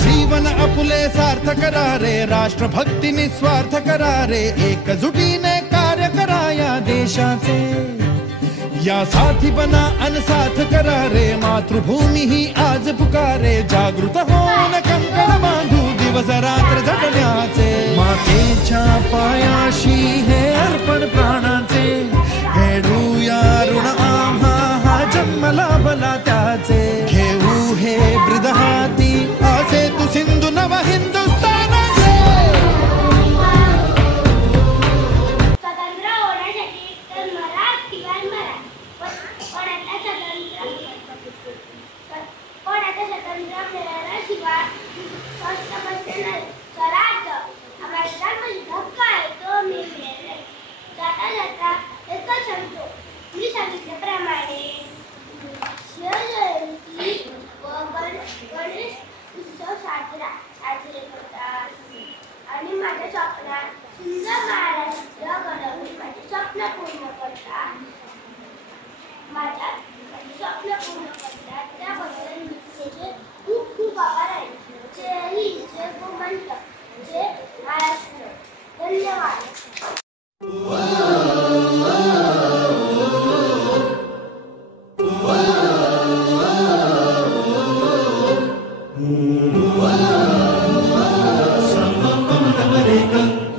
जीवन आपुले सार्थ करा रे, राष्ट्रभक्ती निस्वार्थ करा रे, एकजुटीने कार्य करा या देशाचे। या साथी बना अनसाथ करा रे, मातृभूमी ही आज पुकारे, जागृत होऊन कंकण बांधू दिवस रात्र झटण्याचे। मातेच्या पायाशी हे अर्पण प्राणाचे, फेडूया ऋण आम्हा हा जन्म लाभला त्याचे। घेऊ हे ब्रिद हाती असे तू सिंधू नव हिंदुस्थानाचे। स्वतंत्र होण्यासाठी तर मला ठिकाण मला पण आता स्वतंत्र मिळाल्याशिवाय स्वस्थ बसले नाही। स्वराज्य आकाशामध्ये धक्का येतो मी मिळेल जाता जाता एकच सांगतो मी सांगितल्याप्रमाणे शिवजयंती व गणेश उत्सव साजरे करतात आणि माझ्या स्वप्नात सुंदर महाराष्ट्र घडवून माझे स्वप्न पूर्ण करतात। माझे स्वप्न पूर्ण करतात त्याबद्दल मी त्याचे खूप खूप आभार आहे। जय हिंद, जय गोमंतक, जय महाराष्ट्र। धन्यवाद।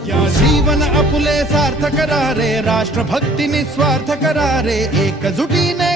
या जीवन आपुले सार्थ करा रे, राष्ट्रभक्ती निस्वार्थ करा रे, एकजुटीने